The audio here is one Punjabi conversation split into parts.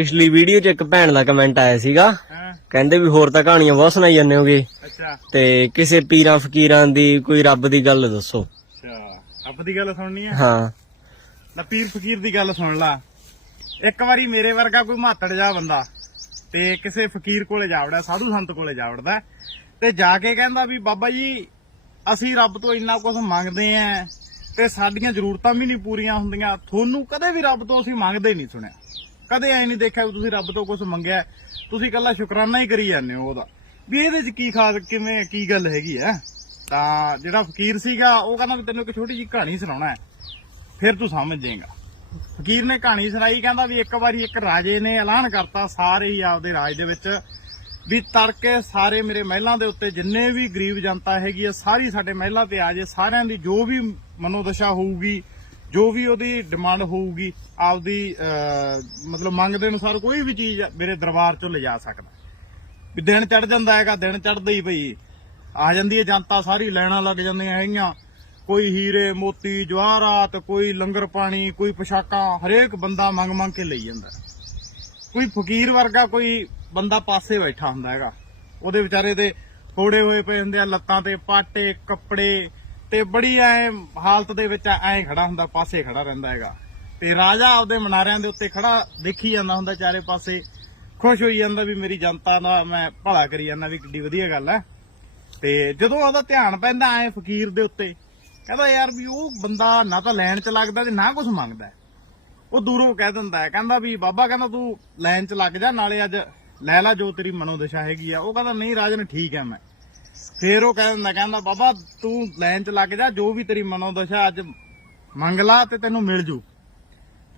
ਪਿਛਲੀ ਵੀਡੀਓ 'ਚ ਇੱਕ ਭੈਣ ਦਾ ਕਮੈਂਟ ਆਇਆ ਸੀਗਾ। ਹਾਂ। ਕਹਿੰਦੇ ਵੀ ਹੋਰ ਤਾਂ ਕਹਾਣੀਆਂ ਬਹੁਤ ਸੁਣਾਈ ਜਾਂਦੇ ਹੋਗੇ। ਅੱਛਾ। ਤੇ ਕਿਸੇ ਪੀਰਾਂ ਫਕੀਰਾਂ ਦੀ ਕੋਈ ਰੱਬ ਦੀ ਗੱਲ ਦੱਸੋ। ਅੱਛਾ। ਰੱਬ ਦੀ ਗੱਲ ਸੁਣਨੀ ਆ? ਹਾਂ। ਨਾ ਪੀਰ ਫਕੀਰ ਦੀ ਗੱਲ ਸੁਣ ਲਾ। ਇੱਕ ਵਾਰੀ ਮੇਰੇ ਵਰਗਾ ਕੋਈ ਮਾਤੜ ਜਾ ਬੰਦਾ ਤੇ ਕਿਸੇ ਫਕੀਰ ਕੋਲੇ ਜਾ ਵੜਿਆ ਸਾਧੂ ਸੰਤ ਕੋਲੇ ਜਾ ਵੜਦਾ ਤੇ ਜਾ ਕੇ ਕਹਿੰਦਾ ਵੀ ਬਾਬਾ ਜੀ ਅਸੀਂ ਰੱਬ ਤੋਂ ਇੰਨਾ ਕੁਝ ਮੰਗਦੇ ਆਂ ਤੇ ਸਾਡੀਆਂ ਜ਼ਰੂਰਤਾਂ ਵੀ ਨਹੀਂ ਪੂਰੀਆਂ ਹੁੰਦੀਆਂ। ਤੁਹਾਨੂੰ ਕਦੇ ਵੀ ਰੱਬ ਤੋਂ ਅਸੀਂ ਮੰਗਦੇ ਨਹੀਂ ਸੁਣਿਆ। ਕਦੇ ਐ ਨਹੀਂ ਦੇਖਿਆ ਵੀ ਤੁਸੀਂ ਰੱਬ ਤੋਂ ਕੁਝ ਮੰਗਿਆ। ਤੁਸੀਂ ਇਕੱਲਾ ਸ਼ੁਕਰਾਨਾ ਹੀ ਕਰੀ ਜਾਂਦੇ ਹੋ ਉਹਦਾ। ਵੀ ਇਹਦੇ 'ਚ ਕੀ ਖਾਸ, ਕਿਵੇਂ, ਕੀ ਗੱਲ ਹੈਗੀ ਆ ਤਾਂ ਜਿਹੜਾ ਫਕੀਰ ਸੀਗਾ, ਉਹ ਕਹਿੰਦਾ ਵੀ ਤੈਨੂੰ ਇੱਕ ਛੋਟੀ ਜਿਹੀ ਕਹਾਣੀ ਸੁਣਾਉਣਾ ਹੈ। ਫਿਰ ਤੂੰ ਸਮਝ ਜਾਏਗਾ। ਫਕੀਰ ਨੇ ਕਹਾਣੀ ਸੁਣਾਈ, ਕਹਿੰਦਾ ਵੀ ਇੱਕ ਵਾਰੀ ਇੱਕ ਰਾਜੇ ਨੇ ਐਲਾਨ ਕਰਤਾ ਸਾਰੇ ਹੀ ਆਪਦੇ ਰਾਜ ਦੇ ਵਿੱਚ ਵੀ ਤੜਕੇ ਸਾਰੇ ਮੇਰੇ ਮਹਿਲਾਂ ਦੇ ਉੱਤੇ ਜਿੰਨੇ ਵੀ ਗਰੀਬ ਜਨਤਾ ਹੈਗੀ ਆ ਸਾਰੀ ਸਾਡੇ ਮਹਿਲਾਂ ਤੇ ਆ ਜੇ ਸਾਰਿਆਂ ਦੀ ਜੋ ਵੀ ਮਨੋਦਸ਼ਾ ਹੋਊਗੀ ਜੋ ਵੀ ਉਹਦੀ ਡਿਮਾਂਡ ਹੋਊਗੀ, ਆਪਦੀ ਮਤਲਬ ਮੰਗ ਦੇ ਅਨੁਸਾਰ ਕੋਈ ਵੀ ਚੀਜ਼ ਮੇਰੇ ਦਰਬਾਰ ਚੋਂ ਲਿਜਾ ਸਕਦਾ। ਵੀ ਦਿਨ ਚੜ ਜਾਂਦਾ ਹੈਗਾ, ਦਿਨ ਚੜਦੇ ਹੀ ਭਈ। ਆ ਜਾਂਦੀ ਹੈ, ਜਨਤਾ ਸਾਰੀ ਲੈਣਾ ਲੱਗ ਜਾਂਦੀਆਂ ਹੈਗੀਆਂ। ਕੋਈ ਹੀਰੇ, ਮੋਤੀ, ਜਵਾਹਰਾਤ, ਕੋਈ ਲੰਗਰ ਪਾਣੀ, ਕੋਈ ਪੋਸ਼ਾਕਾਂ, ਹਰੇਕ ਬੰਦਾ ਮੰਗ ਮੰਗ ਕੇ ਲਈ ਜਾਂਦਾ। ਕੋਈ ਫਕੀਰ ਵਰਗਾ ਕੋਈ ਬੰਦਾ ਪਾਸੇ ਬੈਠਾ ਹੁੰਦਾ ਹੈਗਾ। ਉਹਦੇ ਵਿਚਾਰੇ ਦੇ ਫੋੜੇ ਹੋਏ ਪਏ ਹੁੰਦੇ ਆ, ਲੱਤਾਂ ਤੇ ਪਾਟੇ, ਕੱਪੜੇ ਤੇ ਬੜੀ ਐ ਹਾਲਤ ਦੇ ਵਿੱਚ ਐ ਖੜਾ ਹੁੰਦਾ, ਪਾਸੇ ਖੜਾ ਰਹਿੰਦਾ ਹੈਗਾ। ਤੇ ਰਾਜਾ ਆਪਦੇ ਮਨਾਰਿਆਂ ਦੇ ਉੱਤੇ ਖੜਾ ਦੇਖੀ ਜਾਂਦਾ ਹੁੰਦਾ ਚਾਰੇ ਪਾਸੇ। ਖੁਸ਼ ਹੋਈ ਜਾਂਦਾ ਵੀ ਮੇਰੀ ਜਨਤਾ ਦਾ ਮੈਂ ਭਲਾ ਕਰੀ ਜਾਂਦਾ ਵੀ ਕਿੱਡੀ ਵਧੀਆ ਗੱਲ ਹੈ ਤੇ ਜਦੋਂ ਉਹਦਾ ਧਿਆਨ ਪੈਂਦਾ ਐ ਫਕੀਰ ਦੇ ਉੱਤੇ, ਕਹਿੰਦਾ ਯਾਰ ਵੀ ਉਹ ਬੰਦਾ ਨਾ ਤਾਂ ਲੈਣ ਚ ਲੱਗਦਾ ਤੇ ਨਾ ਕੁਝ ਮੰਗਦਾ। ਉਹ ਦੂਰੋਂ ਕਹਿ ਦਿੰਦਾ ਕਹਿੰਦਾ ਵੀ ਬਾਬਾ ਕਹਿੰਦਾ ਤੂੰ ਲੈਣ 'ਚ ਲੱਗ ਜਾ, ਨਾਲੇ ਅੱਜ ਲੈ ਲੈ ਜੋ ਤੇਰੀ ਮਨੋਦਸ਼ਾ ਹੈਗੀ ਆ। ਉਹ ਕਹਿੰਦਾ, ਨਹੀਂ ਰਾਜਨ ਠੀਕ ਹੈ ਮੈਂ। ਫੇਰ ਉਹ ਕਹਿ ਦਿੰਦਾ ਕਹਿੰਦਾ ਬਾਬਾ ਤੂੰ ਲਾਈਨ 'ਚ ਲੱਗ ਜਾ ਜੋ ਵੀ ਤੇਰੀ ਮਨੋਦਸ਼ਾ ਅੱਜ ਮੰਗ ਲਾ ਤੇ ਤੈਨੂੰ ਮਿਲ ਜੂ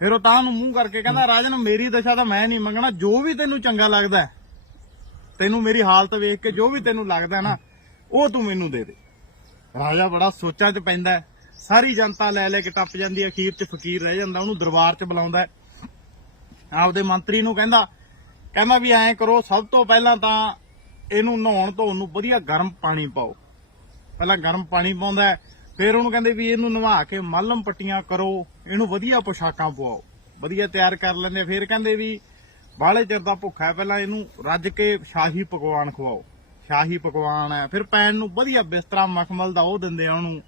ਫਿਰ ਉਹ ਤਾਂ ਨੂੰ ਮੂੰਹ ਕਰਕੇ ਕਹਿੰਦਾ ਰਾਜਨ ਮੇਰੀ ਦਸ਼ਾ ਤਾਂ ਮੈਂ ਨਹੀਂ ਮੰਗਣਾ ਜੋ ਵੀ ਤੈਨੂੰ ਚੰਗਾ ਲੱਗਦਾ ਤੈਨੂੰ ਮੇਰੀ ਹਾਲਤ ਵੇਖ ਕੇ ਜੋ ਵੀ ਤੈਨੂੰ ਲੱਗਦਾ ਨਾ ਉਹ ਤੂੰ ਮੈਨੂੰ ਦੇ ਦੇ ਰਾਜਾ ਬੜਾ ਸੋਚਾਂ 'ਚ ਪੈਂਦਾ। ਸਾਰੀ ਜਨਤਾ ਲੈ ਲੈ ਕੇ ਟੱਪ ਜਾਂਦੀ ਅਖੀਰ 'ਚ ਫਕੀਰ ਰਹਿ ਜਾਂਦਾ ਉਹਨੂੰ ਦਰਬਾਰ 'ਚ ਬੁਲਾਉਂਦਾ। ਆਪਦੇ ਮੰਤਰੀ ਨੂੰ ਕਹਿੰਦਾ ਕਹਿੰਦਾ ਵੀ ਐਂ ਕਰੋ ਸਭ ਤੋਂ ਪਹਿਲਾਂ ਤਾਂ ਇਹਨੂੰ ਨਹਾਉਣ ਧੋਣ ਨੂੰ ਵਧੀਆ ਗਰਮ ਪਾਣੀ ਪਾਓ। ਪਹਿਲਾਂ ਗਰਮ ਪਾਣੀ ਪਾਉਂਦਾ ਫਿਰ ਉਹਨੂੰ ਕਹਿੰਦੇ ਵੀ ਇਹਨੂੰ ਨਵਾ ਕੇ ਮਲਮ ਪੱਟੀਆਂ ਕਰੋ, ਇਹਨੂੰ ਵਧੀਆ ਪੋਸ਼ਾਕਾਂ ਪਵਾਓ। ਵਧੀਆ ਤਿਆਰ ਕਰ ਲੈਂਦੇ ਫਿਰ ਕਹਿੰਦੇ ਵੀ ਬਾਹਲੇ ਚਿਰ ਦਾ ਭੁੱਖਾ ਹੈ, ਪਹਿਲਾਂ ਇਹਨੂੰ ਰੱਜ ਕੇ ਸ਼ਾਹੀ ਪਕਵਾਨ ਖਵਾਓ। ਸ਼ਾਹੀ ਪਕਵਾਨ ਹੈ, ਫਿਰ ਪੈਣ ਨੂੰ ਵਧੀਆ ਬਿਸਤਰਾ ਮਖਮਲ ਦਾ ਉਹ ਦਿੰਦੇ ਆ ਉਹਨੂੰ।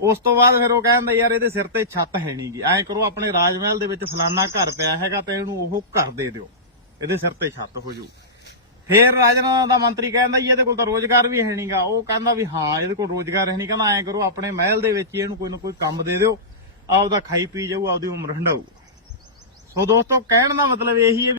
ਉਸ ਤੋਂ ਬਾਅਦ ਫਿਰ ਉਹ ਕਹਿੰਦਾ ਯਾਰ ਇਹਦੇ ਸਿਰ ਤੇ ਛੱਤ ਹੈ ਨਹੀਂਗੀ ਐਂ ਕਰੋ, ਆਪਣੇ ਰਾਜ ਮਹਿਲ ਦੇ ਵਿੱਚ ਫਲਾਨਾ ਘਰ ਪਿਆ ਹੈਗਾ ਤੇ ਇਹਨੂੰ ਉਹ ਘਰ ਦੇ ਦਿਓ। ਇਹਦੇ ਸਿਰ ਤੇ ਛੱਤ ਹੋ ਜੂ ਫੇਰ ਰਾਜਨਾ ਦਾ ਮੰਤਰੀ ਕਹਿੰਦਾ ਜੀ ਇਹਦੇ ਕੋਲ ਤਾਂ ਰੋਜ਼ਗਾਰ ਵੀ ਹੈ ਨਹੀਂਗਾ। ਉਹ ਕਹਿੰਦਾ ਵੀ ਹਾਂ, ਇਹਦੇ ਕੋਲ ਰੋਜ਼ਗਾਰ ਹੈ ਨਹੀਂ ਕਹਿੰਦਾ ਐਂ ਕਰੋ, ਆਪਣੇ ਮਹਿਲ ਦੇ ਵਿੱਚ ਹੀ ਇਹਨੂੰ ਕੋਈ ਨਾ ਕੋਈ ਕੰਮ ਦੇ ਦਿਓ। ਆਪਦਾ ਖਾਈ ਪੀ ਜਾਊ, ਆਪਦੀ ਉਮਰ ਹੰਡਾਊ ਸੋ ਦੋਸਤੋ, ਕਹਿਣ ਦਾ ਮਤਲਬ ਇਹੀ ਹੈ